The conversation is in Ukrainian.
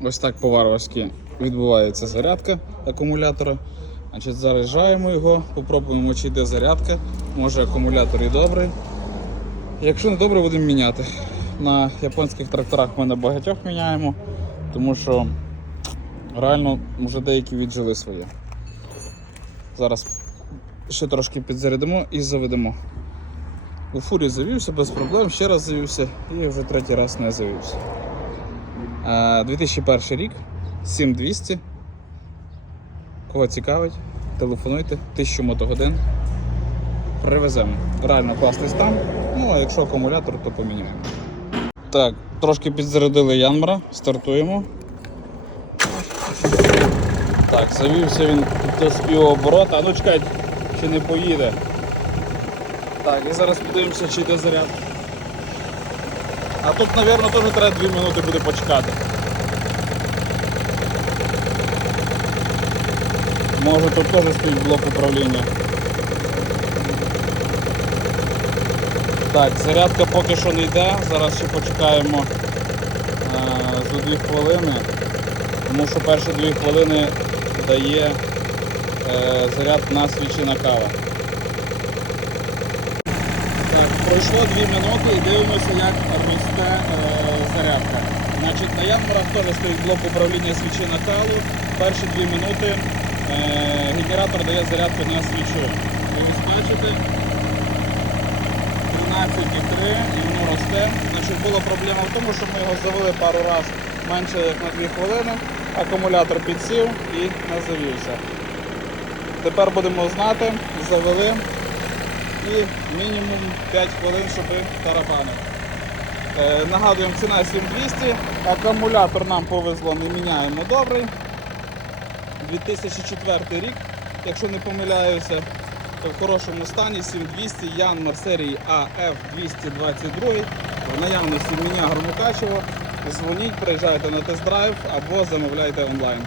Ось так по-варварськи відбувається зарядка акумулятора. Значить, Заряджаємо його, попробуємо, чи йде зарядка. Може акумулятор і добрий. Якщо не добре, будемо міняти. На японських тракторах ми на багатьох міняємо, тому що реально вже деякі віджили своє. Зараз ще трошки підзарядимо і заведемо. У фурі завівся без проблем, ще раз завівся і вже третій раз не завівся. Е, 2001 рік, 7200. Кого цікавить, телефонуйте, 1000 мотогодин. Привеземо. Реально класний стан. Ну, а якщо акумулятор, то поміняємо. Так, трошки підзарядили Янмара, стартуємо. Так, завівся він до співоборота. А ну чекайте, чи не поїде. Так, і зараз подивимося, чи йде заряд. А тут, мабуть, теж треба 2 минути буде почекати. Може тут теж стоїть блок управління. Так, зарядка поки що не йде, зараз ще почекаємо е, за 2 хвилини, тому що перші 2 хвилини дає е, заряд на свічина кава. Так, пройшло 2 минути і дивимося, як росте е, зарядка. Значить, на Янмарах теж стоїть блок управління свічі накалу. Перші 2 минути е, генератор дає зарядку на свічу. Ви ось бачите, 13,3 і воно росте. Значить, була проблема в тому, що ми його завели пару разів менше як на 2 хвилини. Акумулятор підсів і не завівся. Тепер будемо знати, завели і мінімум 5 хвилин, щоб тарабанити. Е, нагадуємо, ціна 7200, акумулятор нам повезло, не міняємо добрий. 2004 рік, якщо не помиляюся, то в хорошому стані 7200 Янмар серії AF222. В наявності мене Громукачево. Дзвоніть, приїжджайте на тест-драйв або замовляйте онлайн.